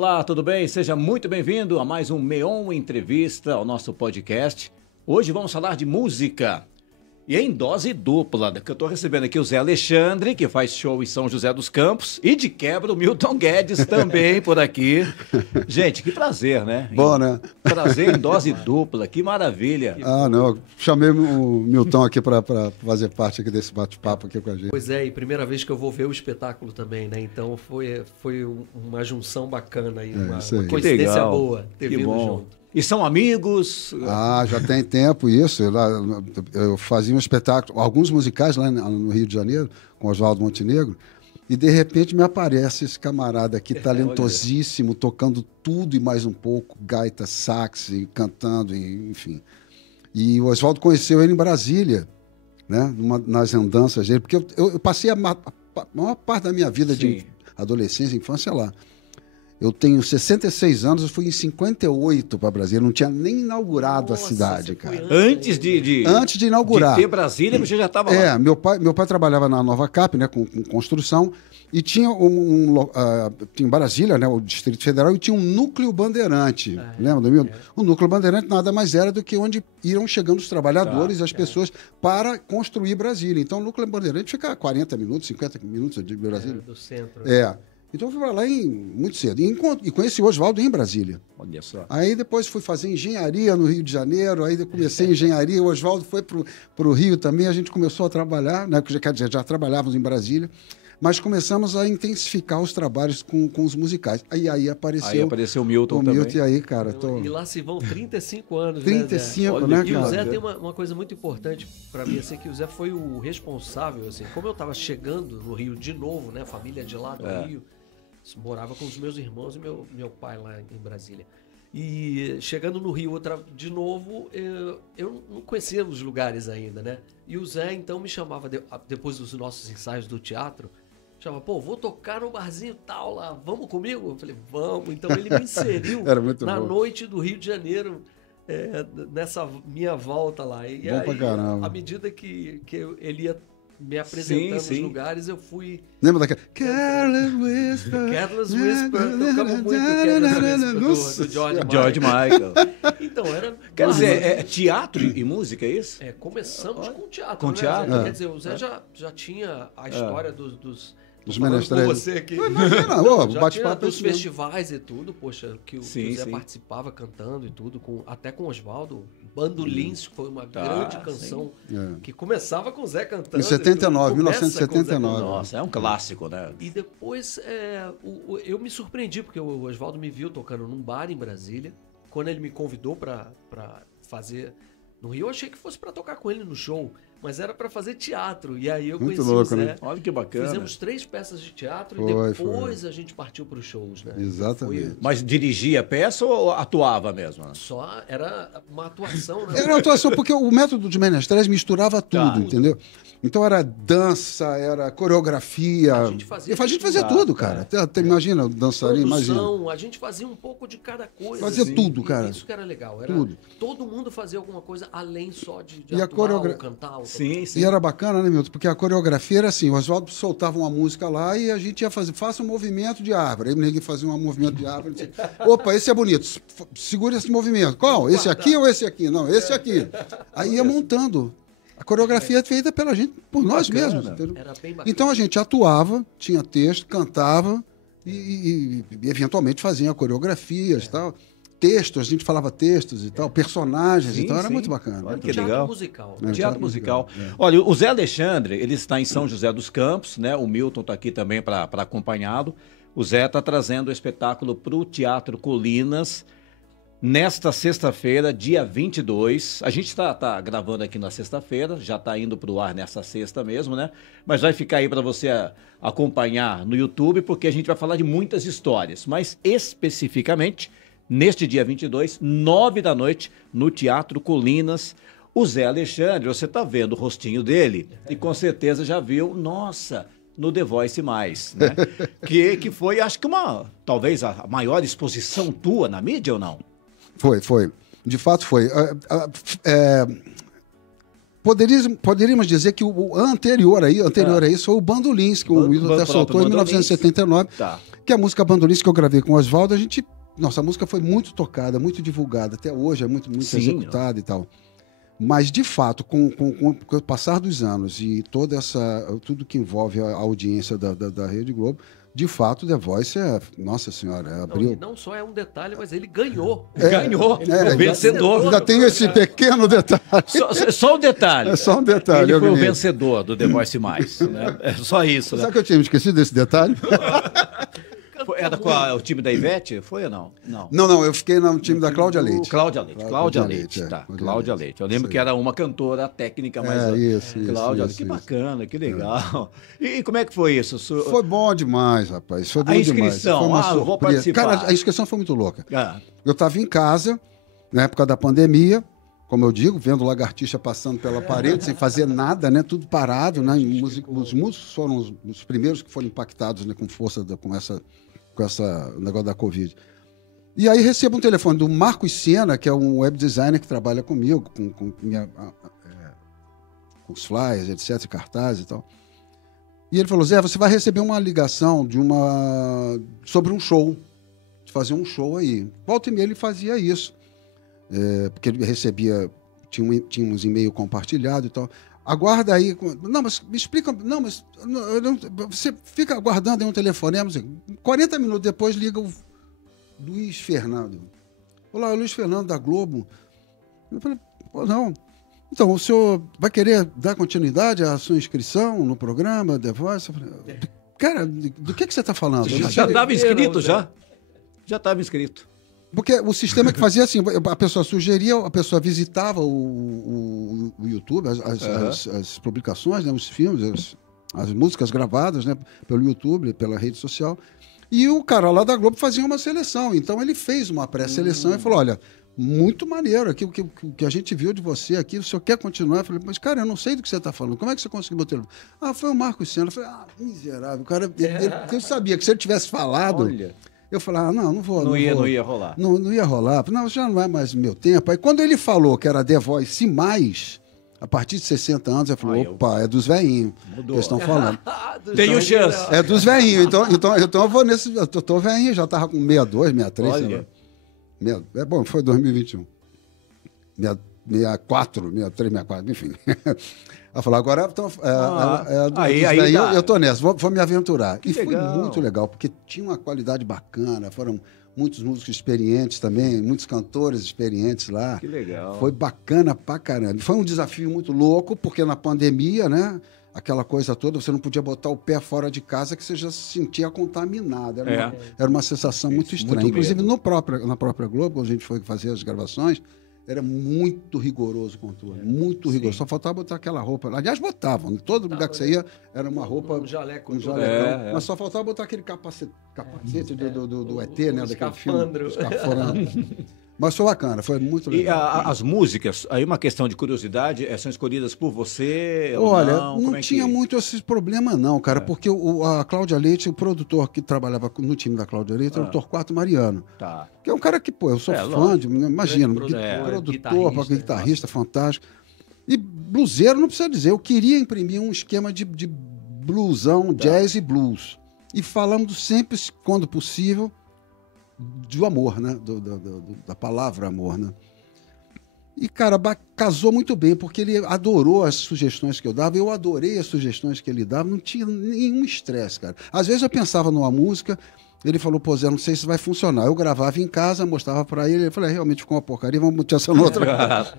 Olá, tudo bem? Seja muito bem-vindo a mais um Meon Entrevista, ao nosso podcast. Hoje vamos falar de música. E em dose dupla, que eu estou recebendo aqui o Zé Alexandre, que faz show em São José dos Campos, e de quebra o Milton Guedes também por aqui. Gente, que prazer, né? Bom, né? Prazer em dose dupla, que maravilha. Não, chamei o Milton aqui para fazer parte aqui desse bate-papo aqui com a gente. Pois é, e primeira vez que eu vou ver o espetáculo também, né? Então foi uma junção bacana aí, uma coincidência boa ter vindo junto. E são amigos? Já tem tempo isso. Eu fazia um espetáculo, alguns musicais lá no Rio de Janeiro, com Oswaldo Montenegro, e de repente me aparece esse camarada aqui, talentosíssimo, tocando tudo e mais um pouco, gaita, sax, e cantando, enfim. E o Oswaldo conheceu ele em Brasília, né? Nas andanças dele, porque eu passei a maior parte da minha vida de adolescência, infância lá. Eu tenho 66 anos, eu fui em 58 para Brasília, não tinha nem inaugurado a cidade, cara. Antes de inaugurar. De ter Brasília, você já estava lá. Meu pai trabalhava na Nova Cap, né, com construção, e tinha tinha em Brasília, né, o Distrito Federal, e tinha um núcleo bandeirante. Lembra? O núcleo bandeirante nada mais era do que onde iam chegando os trabalhadores e as pessoas para construir Brasília. Então, o núcleo bandeirante fica a 40 minutos, 50 minutos de Brasília. Do centro. Então eu fui para lá muito cedo. E conheci o Oswaldo em Brasília. Olha só. Aí depois fui fazer engenharia no Rio de Janeiro, aí eu comecei engenharia, o Oswaldo foi para o Rio também, a gente começou a trabalhar, né, já trabalhávamos em Brasília, mas começamos a intensificar os trabalhos com os musicais. Aí apareceu o Milton também. Milton, e aí, cara... E lá se vão 35 anos, 35, né, Zé? E o Zé tem uma coisa muito importante para mim, assim, que o Zé foi o responsável, assim, como eu estava chegando no Rio de novo, né, família de lá do Rio, morava com os meus irmãos e meu pai lá em Brasília. E chegando no Rio de novo, eu não conhecia os lugares ainda, né? E o Zé, então, me chamava, depois dos nossos ensaios do teatro, chamava, vou tocar no barzinho tal lá, vamos comigo? Eu falei, vamos. Então ele me inseriu na noite do Rio de Janeiro, nessa minha volta lá. E bom pra caramba. à medida que ele ia me apresentando nos lugares, eu fui... Lembra daquela... Careless Whisper. Careless Whisper. Tocamos muito Careless Whisper do George Michael. Então, era... Quer dizer, teatro e música, é isso? Começamos com teatro. Com teatro? Né? Quer dizer, o Zé já tinha a história dos menestréis. Você aqui. Já tinha dos festivais e tudo, poxa, que o Zé participava cantando e tudo, até com Oswaldo. Bandolins, que foi uma grande canção que começava com o Zé cantando. Em 1979. Nossa, é um clássico, né? E depois eu me surpreendi, porque o Oswaldo me viu tocando num bar em Brasília. Quando ele me convidou para fazer no Rio, eu achei que fosse para tocar com ele no show. Mas era para fazer teatro. E aí eu conheci o Zé. Né? Olha que bacana. Fizemos 3 peças de teatro e depois a gente partiu para os shows, né? Exatamente. Mas dirigia a peça ou atuava mesmo? Só era uma atuação, né? Era uma atuação, porque o método de menestréis misturava tudo, entendeu? Então era dança, era coreografia. A gente fazia tudo, cara. Imagina, o dançarino, imagina. A gente fazia um pouco de cada coisa. Fazia tudo, cara. Isso que era legal. Tudo. Todo mundo fazia alguma coisa além só de atuar ou cantar. Sim. E era bacana, né, Milton? Porque a coreografia era assim, o Oswaldo soltava uma música lá e a gente ia faça um movimento de árvore. Aí o neguinho fazia um movimento de árvore. Assim, opa, esse é bonito. Segura esse movimento. Qual? Esse aqui ou esse aqui? Não, esse aqui. Aí ia montando. A coreografia é feita pela gente, por nós mesmos. Era bem bacana. Então a gente atuava, tinha texto, cantava e eventualmente fazia coreografias e tal. Textos, a gente falava textos e tal, personagens e tal, era muito bacana. Olha que teatro legal. Musical. Teatro musical. Olha, o Zé Alexandre, ele está em São José dos Campos, né? O Milton está aqui também para acompanhá-lo. O Zé está trazendo o espetáculo para o Teatro Colinas, nesta sexta-feira, dia 22. A gente está gravando aqui na sexta-feira, já está indo para o ar nessa sexta mesmo, né? Mas vai ficar aí para você acompanhar no YouTube, porque a gente vai falar de muitas histórias, mas especificamente... Neste dia 22, 9 da noite, no Teatro Colinas, o Zé Alexandre, você está vendo o rostinho dele e com certeza já viu, nossa, no The Voice Mais, né? que foi, acho que talvez a maior exposição tua na mídia ou não? Foi. De fato foi. Poderíamos dizer que o anterior a isso foi o Bandolins, que o Milton até soltou em 1979, que a música Bandolice que eu gravei com o Oswaldo, nossa, a música foi muito tocada, muito divulgada, até hoje é muito Sim, executada e tal. Mas, de fato, com o passar dos anos e tudo que envolve a audiência da Rede Globo, de fato, The Voice nossa senhora, abriu... Não só é um detalhe, mas ele ganhou. Ganhou, o vencedor. Ainda tem esse pequeno detalhe. Só um detalhe. É só um detalhe. Ele foi o vencedor do The Voice Mais. Né? É só isso. Sabe né? que eu tinha me esquecido desse detalhe? Era qual, o time da Ivete? Foi ou não? Não, eu fiquei no time da Cláudia Leite. Cláudia Leite, tá. Cláudia Leite. Eu lembro que era uma cantora técnica, mas... Isso. Que bacana, que legal. E como é que foi isso? Foi bom demais, rapaz. Foi bom a inscrição, demais. Foi uma vou participar. Cara, a inscrição foi muito louca. Ah. Eu estava em casa, na época da pandemia, como eu digo, vendo lagartixa passando pela parede, sem fazer nada, né? Tudo parado, né? Os músicos foram os primeiros que foram impactados, né? Com força com essa negócio da Covid. E aí recebo um telefone do Marcos Sena, que é um web designer que trabalha comigo, com os flyers, etc., cartazes e tal. E ele falou, Zé, você vai receber uma ligação sobre um show, de fazer um show aí. Volta e meia ele fazia isso, porque ele recebia, tinha uns e-mail compartilhado e tal. Aguarda aí. Não, mas me explica. Não, mas você fica aguardando aí um telefonema. 40 minutos depois liga o Luiz Fernando. Olá, Luiz Fernando da Globo. Eu falei, pô, não. Então, o senhor vai querer dar continuidade à sua inscrição no programa The Voice? Eu falei, cara, do que você está falando? Já estava inscrito, já? Já estava inscrito. Porque o sistema que fazia assim, a pessoa sugeria, a pessoa visitava o YouTube, as publicações, né, os filmes, as músicas gravadas, né, pelo YouTube, pela rede social, e o cara lá da Globo fazia uma seleção. Então ele fez uma pré-seleção e falou, olha, muito maneiro, aqui, o que a gente viu de você aqui, o senhor quer continuar? Eu falei, mas cara, eu não sei do que você está falando, como é que você conseguiu botar? Foi o Marcos Sena. Eu falei, miserável, o cara, eu sabia que se ele tivesse falado... Olha. Eu falei, não vou. Não ia rolar. Não ia rolar. Não, já não é mais meu tempo. Aí quando ele falou que era The Voice mais, a partir de 60 anos, eu falei, opa, é dos velhinhos que eles estão falando. Tenho chance. É dos velhinhos. Então eu vou nesse. Eu tô velhinho, já tava com 62, 63. Olha. É bom, foi 2021. 64, 63, 64, enfim. Ela falou, agora eu tô nessa, vou me aventurar. Que e legal. Foi muito legal, porque tinha uma qualidade bacana, foram muitos músicos experientes também, muitos cantores experientes lá. Que legal. Foi bacana pra caramba. Foi um desafio muito louco, porque na pandemia, né, aquela coisa toda, você não podia botar o pé fora de casa que você já se sentia contaminado. Era uma sensação muito estranha. Muito Inclusive, medo. na própria Globo, quando a gente foi fazer as gravações, era muito rigoroso o controle, muito rigoroso. Só faltava botar aquela roupa. Aliás, botavam. Em todo lugar que você ia, era uma roupa... Um jaleco. Mas só faltava botar aquele capacete do ET, né? Daquele escafandro. filme. Escafandro. Mas foi bacana, foi muito legal. E as músicas, aí uma questão de curiosidade, são escolhidas por você? Olha, não tinha muito esse problema não, cara, porque a Cláudia Leite, o produtor que trabalhava no time da Cláudia Leite, era o Torquato Mariano. Tá. Que é um cara que, pô, eu sou fã de, imagina, produtor, guitarrista fantástico. E bluseiro, não precisa dizer, eu queria imprimir um esquema de bluesão, jazz e blues. E falando sempre, quando possível, do amor, né? Da palavra amor, né? E, cara, casou muito bem, porque ele adorou as sugestões que eu dava, eu adorei as sugestões que ele dava, não tinha nenhum estresse, cara. Às vezes eu pensava numa música, ele falou, pô, Zé, não sei se vai funcionar. Eu gravava em casa, mostrava pra ele falei, realmente ficou uma porcaria, vamos botar essa outra.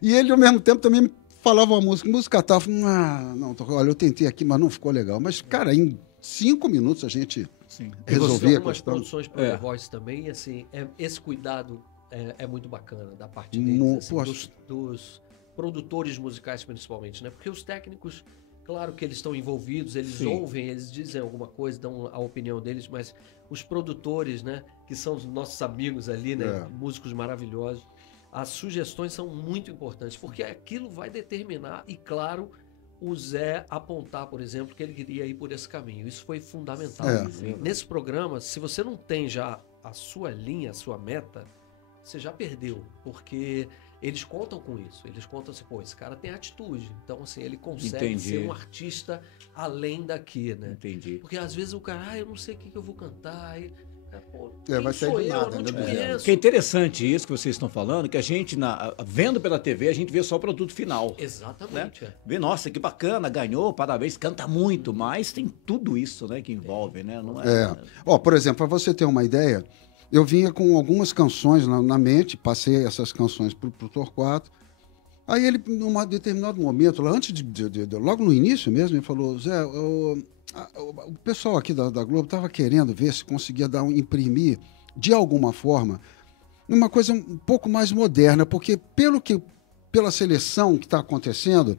E ele, ao mesmo tempo, também me falava uma música tal, não, olha, eu tentei aqui, mas não ficou legal. Mas, cara, em 5 minutos a gente... Sim. Resolver algumas produções para The Voice também, assim, esse cuidado é muito bacana da parte deles, assim, dos produtores musicais principalmente, né? Porque os técnicos, claro que eles estão envolvidos, eles ouvem, eles dizem alguma coisa, dão a opinião deles, mas os produtores, né, que são os nossos amigos ali, né, músicos maravilhosos, as sugestões são muito importantes, porque aquilo vai determinar, e claro, o Zé apontar, por exemplo, que ele queria ir por esse caminho. Isso foi fundamental. Nesse programa, se você não tem já a sua linha, a sua meta, você já perdeu, porque eles contam com isso. Eles contam assim, pô, esse cara tem atitude. Então, assim, ele consegue Entendi. ser um artista além daqui, né? Entendi. Porque às vezes o cara, eu não sei o que eu vou cantar. Aí, pô, vai sair do nada, Eu não te né? conheço. Que é interessante isso que vocês estão falando, que a gente, vendo pela TV, a gente vê só o produto final. Exatamente. Né? Vê, nossa, que bacana, ganhou, parabéns, canta muito, mas tem tudo isso, né, que envolve, né? Não é... Ó, por exemplo, para você ter uma ideia, eu vinha com algumas canções na mente, passei essas canções pro Torquato. Aí ele, num determinado momento, lá antes logo no início mesmo, ele falou, Zé, o pessoal aqui da Globo estava querendo ver se conseguia imprimir, de alguma forma, uma coisa um pouco mais moderna, porque pela seleção que está acontecendo,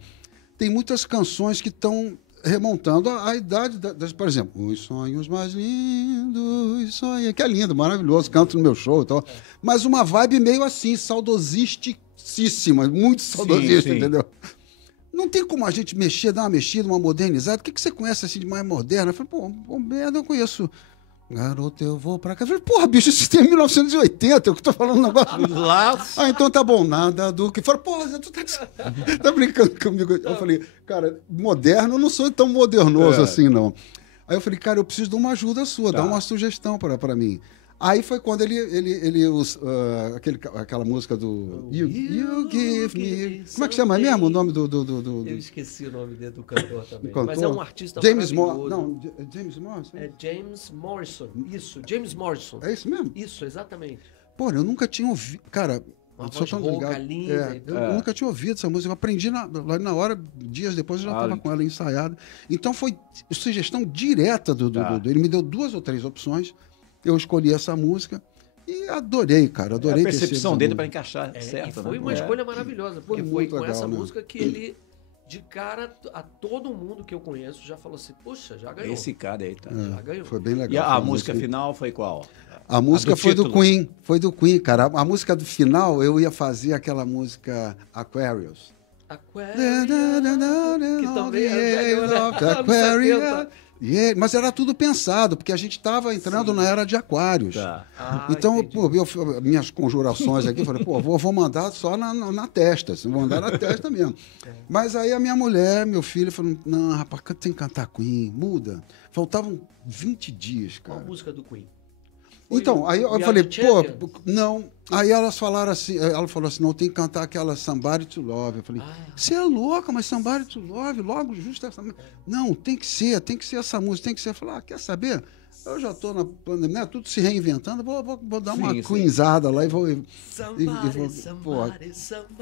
tem muitas canções que estão remontando a idade por exemplo, Os Sonhos Mais Lindos, que é lindo, maravilhoso, canto no meu show e tal, mas uma vibe meio assim, saudosisticíssima, muito saudosista, sim. entendeu? Não tem como a gente mexer, dar uma mexida, uma modernizada. O que você conhece assim de mais moderna? Eu falei, pô, merda, eu conheço. Garoto, eu vou pra cá. Eu falei, porra, bicho, isso tem 1980, eu que tô falando um negócio. Lá... Ah, então tá bom, nada do que. Fala, porra, tu tá brincando comigo. Eu falei, cara, moderno, eu não sou tão modernoso assim, não. Aí eu falei, cara, eu preciso de uma ajuda sua, dá uma sugestão pra mim. Aí foi quando ele aquela música do You Give Me... Como é que chama mesmo o nome do... Eu esqueci o nome do cantor também. Cantor? Mas é um artista James maravilhoso. Não, James Morrison? É James Morrison. Isso, James Morrison. É isso mesmo? Isso, exatamente. Pô, eu nunca tinha ouvido... Cara, Uma eu sou voz tão rouca, ligado. linda. Eu nunca tinha ouvido essa música. Eu aprendi lá na hora, dias depois eu já estava com ela ensaiada. Então foi sugestão direta do... Ele me deu 2 ou 3 opções. Eu escolhi essa música. E adorei, cara, adorei. A percepção dele para encaixar certo, e foi né? uma escolha maravilhosa, porque foi com legal, essa né? música que ele, de cara, a todo mundo que eu conheço já falou assim, poxa, já ganhou. Esse cara aí, tá? Já ganhou. Foi bem legal. E a música final foi qual? A música foi do título. Queen. Foi do Queen, cara. A música do final, eu ia fazer aquela música Aquarius. Aquarius, que também é Aquarius. Mas era tudo pensado, porque a gente estava entrando na era de Aquários. Tá. Então, pô, minhas conjurações aqui, falei, pô, vou mandar só na testa, vou mandar na testa mesmo. Mas aí a minha mulher, meu filho, falou, não, rapaz, tem que cantar Queen, muda. Faltavam 20 dias, cara. Qual a música do Queen? Então, aí eu falei, pô, não. Aí elas falaram assim, ela falou assim, não, tem que cantar aquela Somebody to Love. Eu falei, você é louca, mas Somebody to Love, logo justo essa música. Não, tem que ser essa música, tem que ser. Eu falei, quer saber? Eu já estou na pandemia, tudo se reinventando, vou dar uma queenzada lá e vou... Pô,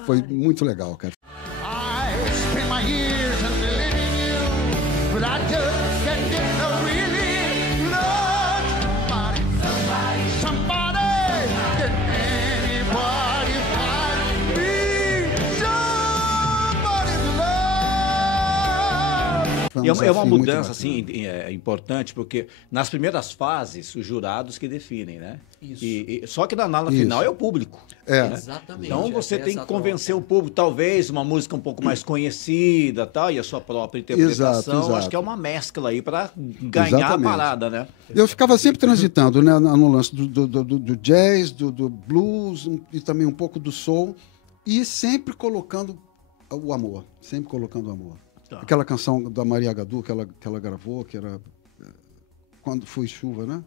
foi muito legal, cara. I spend my years believing you, but I just can't get no really. E é uma mudança assim, importante, porque nas primeiras fases, os jurados que definem, né? Isso. Só que na final é o público. Né? Exatamente. Então você tem que convencer o público, talvez uma música um pouco mais conhecida, tal, e a sua própria interpretação. Exato. Acho que é uma mescla aí para ganhar a parada, né? Eu ficava sempre transitando, né, no lance do jazz, do blues e também um pouco do soul, e sempre colocando o amor. Sempre colocando o amor. Tá. Aquela canção da Maria Gadu que ela gravou, que era Quando Foi Chuva, né?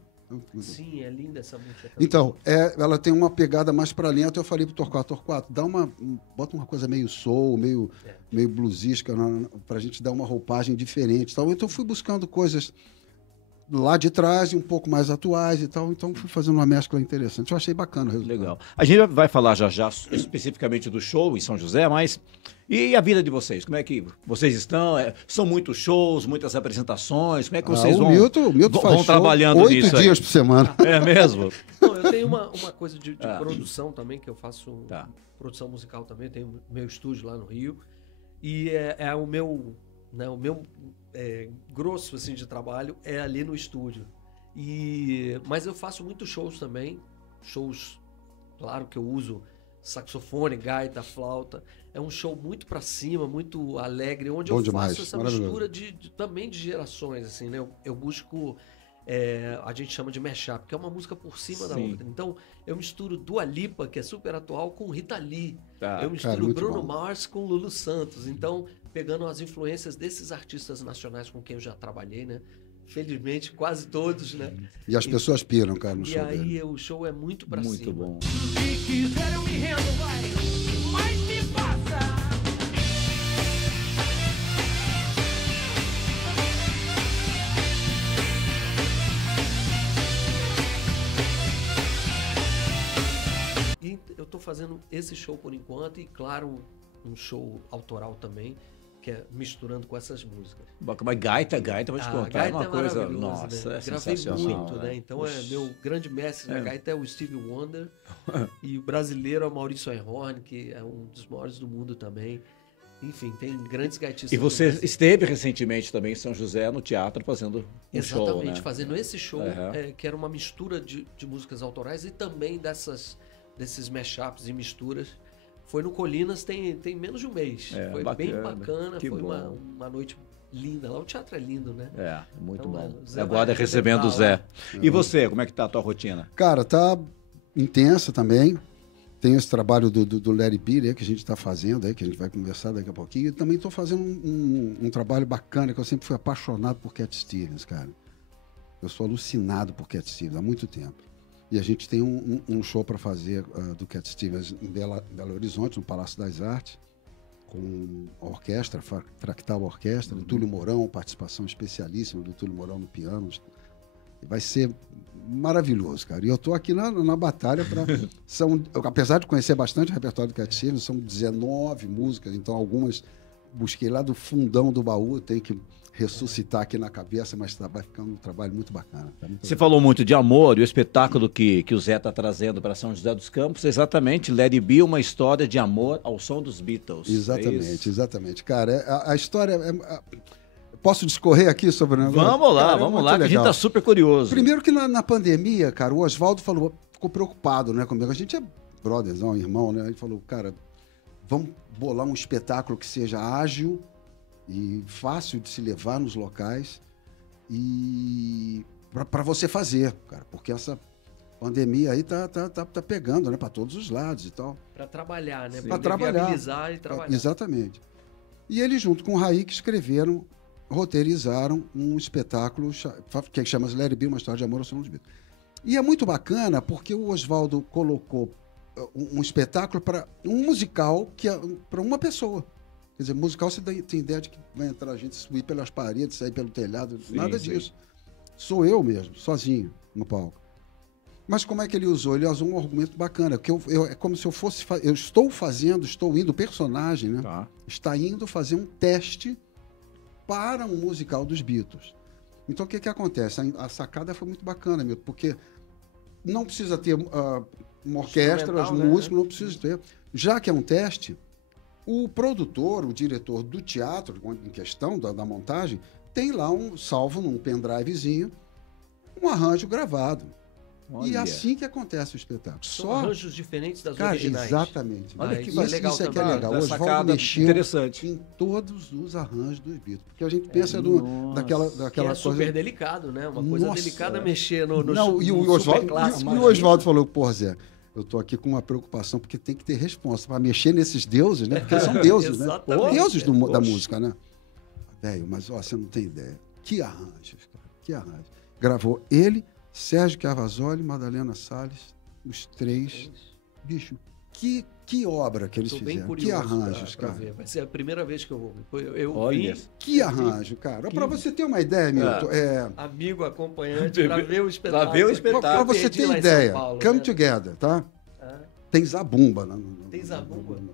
Sim, é linda essa música também. Então, ela tem uma pegada mais para lenta. Eu falei pro Torquato, bota uma coisa meio soul, meio bluesística, pra gente dar uma roupagem diferente. Tal. Então, eu fui buscando coisas lá de trás e um pouco mais atuais e tal. Então, fui fazendo uma mescla interessante. Eu achei bacana o resultado. Legal. A gente vai falar já especificamente do show em São José, mas... E a vida de vocês? Como é que vocês estão? São muitos shows, muitas apresentações? Como é que vocês o Milton vão trabalhando 8 dias por semana. É mesmo? Não, eu tenho uma coisa de produção também, que eu faço produção musical também. Tenho meu estúdio lá no Rio. E o meu grosso assim, de trabalho é ali no estúdio. Mas eu faço muitos shows também. Shows, claro que eu uso saxofone, gaita, flauta. É um show muito pra cima, muito alegre, onde eu faço essa mistura também de gerações, assim, né? Eu busco a gente chama de mashup, que é uma música por cima da Sim. outra. Então, eu misturo Dua Lipa, que é super atual, com Rita Lee. Tá. Eu misturo muito Bruno bom. Mars com Lulu Santos. Então, pegando as influências desses artistas nacionais com quem eu já trabalhei, né? Felizmente, quase todos, né? E as pessoas piram, cara, no E show aí dele. o show é muito pra Muito cima. bom. Se quiser eu me rendo, vai, mas me passa. E eu tô fazendo esse show por enquanto e, claro, um show autoral também, que é misturando com essas músicas. Mas gaita, vou te A contar, gaita é uma coisa, maravilhosa, nossa, né? é Gravei sensacional. muito, né? Então meu grande mestre na É. gaita é o Stevie Wonder e o brasileiro é o Maurício Einhorn, que é um dos maiores do mundo também. Enfim, tem grandes gaitistas. E no você Brasil. esteve recentemente também em São José, no teatro, fazendo um show, Exatamente, né? fazendo esse show, Aham. que era uma mistura de músicas autorais e também desses mashups e misturas. Foi no Colinas tem menos de um mês. É, Foi bem bacana, bacana, que foi bom. uma noite linda. Lá o teatro é lindo, né? É, muito Então, bom. o Zé Agora vai recebendo o arrebentar Zé. E você, como é que tá a tua rotina? Cara, tá intensa também. Tem esse trabalho do Larry B, né, que a gente está fazendo aí, que a gente vai conversar daqui a pouquinho. E também estou fazendo um trabalho bacana, que eu sempre fui apaixonado por Cat Stevens, cara. Eu sou alucinado por Cat Stevens há muito tempo. E a gente tem um show para fazer do Cat Stevens em Belo Horizonte, no Palácio das Artes, com a orquestra, Fractal Orquestra, do Túlio Mourão, participação especialíssima do Túlio Mourão no piano. Vai ser maravilhoso, cara. E eu estou aqui na batalha para... apesar de conhecer bastante o repertório do Cat Stevens, são 19 músicas, então algumas busquei lá do fundão do baú, tenho que ressuscitar aqui na cabeça, mas vai ficar um trabalho muito bacana. Tá muito Você legal. falou muito de amor e o espetáculo que o Zé está trazendo para São José dos Campos, exatamente, Let It Be, uma história de amor ao som dos Beatles. É Exatamente, isso? exatamente. Cara, a história... Posso discorrer aqui sobre o negócio? Vamos lá, Cara, é vamos muito lá, que a gente legal. tá super curioso. Primeiro que na pandemia, cara, o Oswaldo ficou preocupado, né, comigo. A gente é brotherzão, irmão, né? Ele falou, cara, vamos bolar um espetáculo que seja ágil e fácil de se levar nos locais e para você fazer, cara, porque essa pandemia aí tá pegando, né, para todos os lados e tal. Para trabalhar, né? Sim. Pra Poder trabalhar. viabilizar e trabalhar. Exatamente. E eles, junto com o Raí, que roteirizaram um espetáculo que chama-se Let It Be, uma história de amor ao som dos Beatles. E é muito bacana porque o Oswaldo colocou um espetáculo para um musical que é para uma pessoa. Quer dizer, musical você tem ideia de que vai entrar a gente subir pelas paredes, sair pelo telhado, Sim, nada sim. disso. Sou eu mesmo, sozinho, no palco. Mas como é que ele usou? Ele usou um argumento bacana, que é como se eu fosse... Eu estou indo, o personagem, né? Tá. Está indo fazer um teste para um musical dos Beatles. Então, o que acontece? A sacada foi muito bacana, Milton, porque não precisa ter uma orquestra, os Instrumental, né? músicos, não precisa ter. Já que é um teste, o produtor, o diretor do teatro, em questão da montagem, tem lá salvo num pendrivezinho, um arranjo gravado. E Olha. é assim que acontece o espetáculo. São arranjos diferentes das Cara, originais. exatamente. Olha que isso é legal isso é que é também. legal. O Essa Oswaldo sacada mexeu interessante. em todos os arranjos dos Beatles. Porque a gente pensa nossa. daquela Que é coisa... super delicado, né? Uma coisa Nossa. delicada mexer no Não, e o no Oswaldo, superclássico. e o Oswaldo falou, pô, Zé, eu tô aqui com uma preocupação, porque tem que ter resposta para mexer nesses deuses, né? Porque eles são deuses, né? Exatamente. Deuses da Poxa. música, né? Velho, mas ó, você não tem ideia. Que arranjos, cara. Que arranjos. Gravou ele, Sérgio Cavazoli, Madalena Salles, os três. Bicho, que obra que eles Tô bem fizeram. curioso Que arranjos, pra cara. ver. Vai ser a primeira vez que eu vou. Eu Olha. vim, Que arranjo, cara. Para você ter uma ideia, Milton, amigo acompanhante, para ver o espetáculo. Pra ver o espetáculo. para você Perdi ter lá em São ideia, Paulo, Come né? Together, tá? Ah, Tem Zabumba. Tem Zabumba? no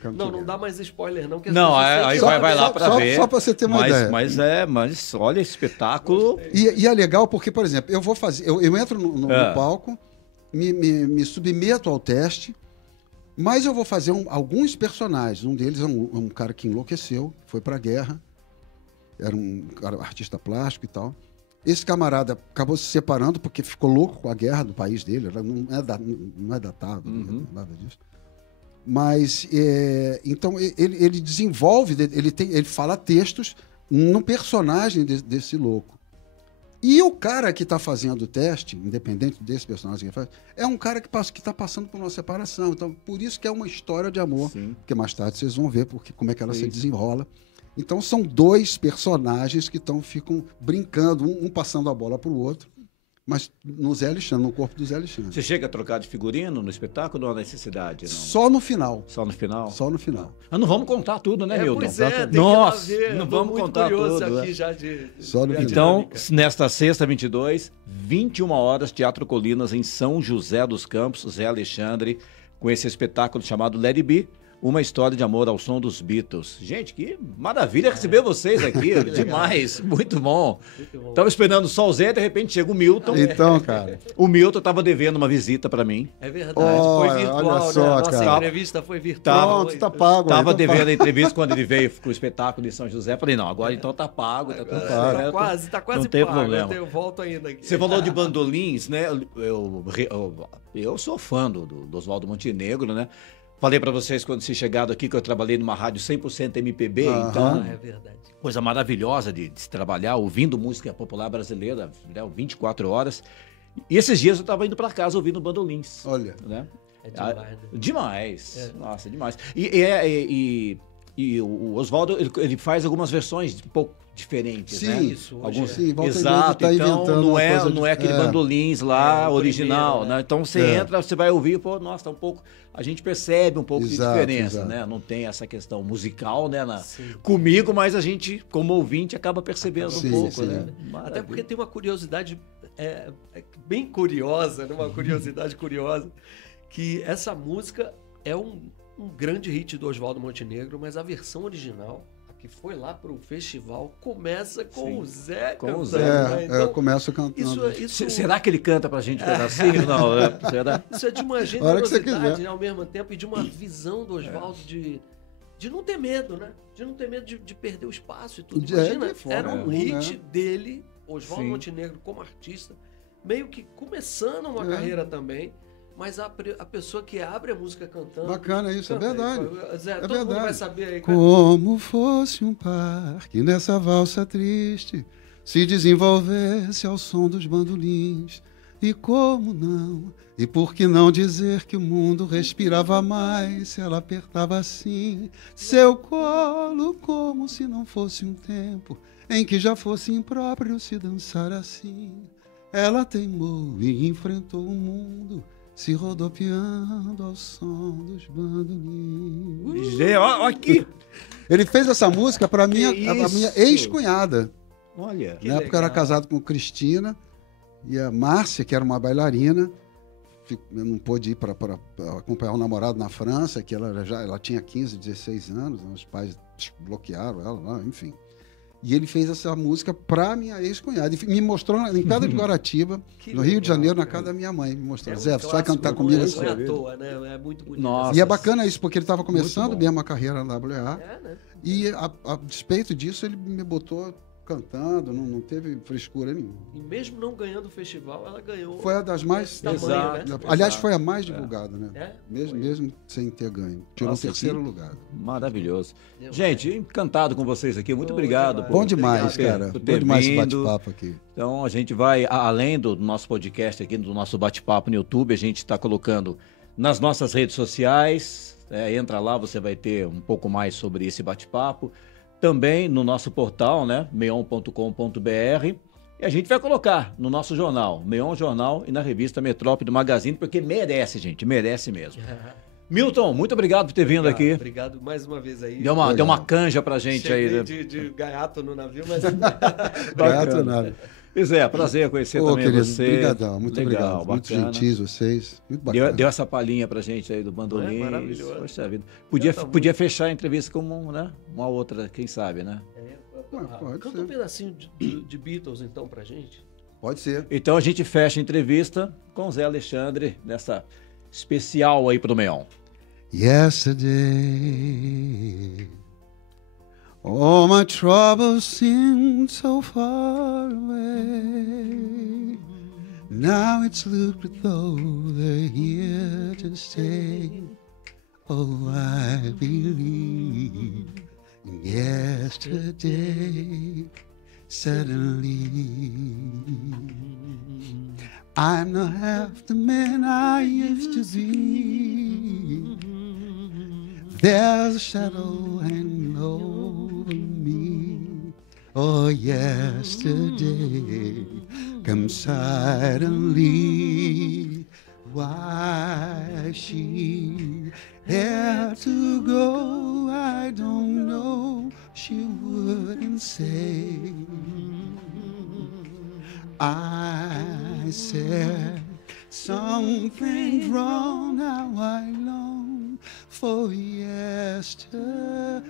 Come Não Together. dá mais spoiler, não. Que as Não, pessoas aí sempre vai sabem. lá pra ver. Só para você ter uma ideia. Mas olha, esse espetáculo. E é legal porque, por exemplo, eu vou fazer, eu entro no palco, me submeto ao teste, mas eu vou fazer alguns personagens. Um deles é um cara que enlouqueceu, foi para a guerra, era um cara, artista plástico e tal. Esse camarada acabou se separando porque ficou louco com a guerra do país dele, não é datado, nada disso. Mas, então, ele desenvolve, ele fala textos no personagem desse louco. E o cara que está fazendo o teste, independente desse personagem que faz, é um cara que está passando por uma separação. Então, por isso que é uma história de amor, Sim. porque mais tarde vocês vão ver como é que ela se Isso. desenrola. Então, são dois personagens que ficam brincando, um passando a bola para o outro, mas no Zé Alexandre, no corpo do Zé Alexandre. Você chega a trocar de figurino no espetáculo ou não há necessidade? Não? Só no final. Só no final? Só no final. Mas não vamos contar tudo, né, Milton? Pois é, tem Nossa, que ir lá ver. não Eu tô vamos muito contar curioso tudo. aqui né? já de Só no da final. Então, dinâmica. nesta sexta, 22, 21 horas, Teatro Colinas, em São José dos Campos, Zé Alexandre, com esse espetáculo chamado Let It Be, uma história de amor ao som dos Beatles. Gente, que maravilha receber vocês aqui, demais, muito bom. Muito bom. Tava esperando só o Zé, de repente chega o Milton. Então, cara. O Milton tava devendo uma visita para mim. É verdade, Olha, foi virtual, olha só, né? A nossa cara. entrevista foi virtual. Pronto, hoje. tá pago. Tava aí, tá devendo pago. a entrevista quando ele veio com o espetáculo de São José. Falei, não, agora então tá pago, tá tudo Tá certo. quase não tem pago. problema. Eu volto ainda aqui. Você falou de bandolins, né? Eu sou fã do Oswaldo Montenegro, né? Falei pra vocês quando vocês chegaram aqui que eu trabalhei numa rádio 100% MPB, Aham. então É verdade. coisa maravilhosa de se trabalhar, ouvindo música popular brasileira, né, 24 horas. E esses dias eu estava indo para casa ouvindo bandolins. Olha. Né? É demais, né? Demais. É. Nossa, demais. E o Oswaldo, ele faz algumas versões um pouco diferentes, né? Sim, Isso, hoje Alguns, é. sim, volta e meia exato, tá então inventando não uma é, coisa não é aquele é. bandolins lá, É, o original, primeiro, né? né? Então você É. entra, você vai ouvir, pô, nossa, tá um pouco, a gente percebe um pouco Exato, de diferença, exato. né? Não tem essa questão musical, né, Sim. comigo, mas a gente, como ouvinte, acaba percebendo Sim, um pouco, sim. né? Até Maravilha. porque tem uma curiosidade bem curiosa, né? Uma curiosidade curiosa, que essa música é um grande hit do Oswaldo Montenegro, mas a versão original, a que foi lá pro festival, começa com Sim, o Zé com o cantando, Zé. né? Então, Começo cantando. Será que ele canta pra gente um pedacinho? Não, será? Isso é de uma hora que você generosidade, quiser. né, ao mesmo tempo, e de uma visão do Oswaldo de não ter medo, né? De não ter medo de perder o espaço e tudo. De Imagina, forma era um alguma, hit né? dele, Oswaldo Sim. Montenegro, como artista, meio que começando uma carreira também, mas a pessoa que abre a música cantando... Bacana isso, é canta aí, verdade. Zé, É todo mundo verdade. vai saber aí. cara. Como fosse um parque nessa valsa triste se desenvolvesse ao som dos bandolins. E como não? E por que não dizer que o mundo respirava mais se ela apertava assim seu colo, como se não fosse um tempo em que já fosse impróprio se dançar assim? Ela teimou e enfrentou o mundo, se rodopiando ao som dos bandolins. Gente, ó aqui. Ele fez essa música para a minha isso? ex-cunhada. Olha. Que Na época eu era legal. casado com Cristina e a Márcia, que era uma bailarina, eu não pôde ir para acompanhar o namorado na França, que ela tinha 15, 16 anos, os pais bloquearam ela lá, enfim. E ele fez essa música para minha ex-cunhada. E me mostrou em Pedra de Guaratiba, Que no Rio de legal, Janeiro, na cara. casa da minha mãe. Me mostrou. É um Zé, você vai clássico, cantar não comigo é, essa não é à toa, né? É muito bonito. Nossa. E é bacana isso, porque ele estava começando Muito bom. mesmo a carreira na WA. É, né? E a despeito disso, ele me botou cantando, não teve frescura nenhuma. E mesmo não ganhando o festival, ela ganhou. Foi a das mais. esse tamanho, Exato. né? Aliás, Exato. foi a mais divulgada, né? É? Mesmo sem ter ganho. Tirou Nossa, o terceiro que- lugar. Maravilhoso. Deu. Gente, encantado com vocês aqui. Muito Bom obrigado. demais. Bom demais, Obrigado cara. por Bom ter demais esse vindo. bate-papo aqui. Então a gente vai, além do nosso podcast aqui, do nosso bate-papo no YouTube, a gente está colocando nas nossas redes sociais. Entra lá, você vai ter um pouco mais sobre esse bate-papo. Também no nosso portal, né, meon.com.br. E a gente vai colocar no nosso jornal, Meon Jornal, e na revista Metrópole do Magazine, porque merece, gente, merece mesmo. Milton, muito obrigado por ter vindo aqui. Obrigado mais uma vez aí. Deu uma canja pra gente Cheguei aí. Né? de gaiato no navio, mas Gato, nada. Pois é, prazer conhecer Ô, também querido, você. brigadão, muito Legal, obrigado. Muito bacana. gentis vocês. Muito bacana. Deu essa palhinha pra gente aí do bandolim. É maravilhoso. Poxa vida. Canta Podia fechar a entrevista com uma outra, quem sabe, né? pode canta ser. um pedacinho de Beatles então pra gente. Pode ser. Então a gente fecha a entrevista com o Zé Alexandre, nessa especial aí pro Meon. Yesterday, all my troubles seemed so far away. Now it's looked as though they're here to stay. Oh, I believe in yesterday. suddenly I'm not half the man I used to be. There's a shadow hanging over me. Oh, yesterday comes suddenly. Why she had to go, I don't know. She wouldn't say. I said something's wrong. Now I long for yesterday.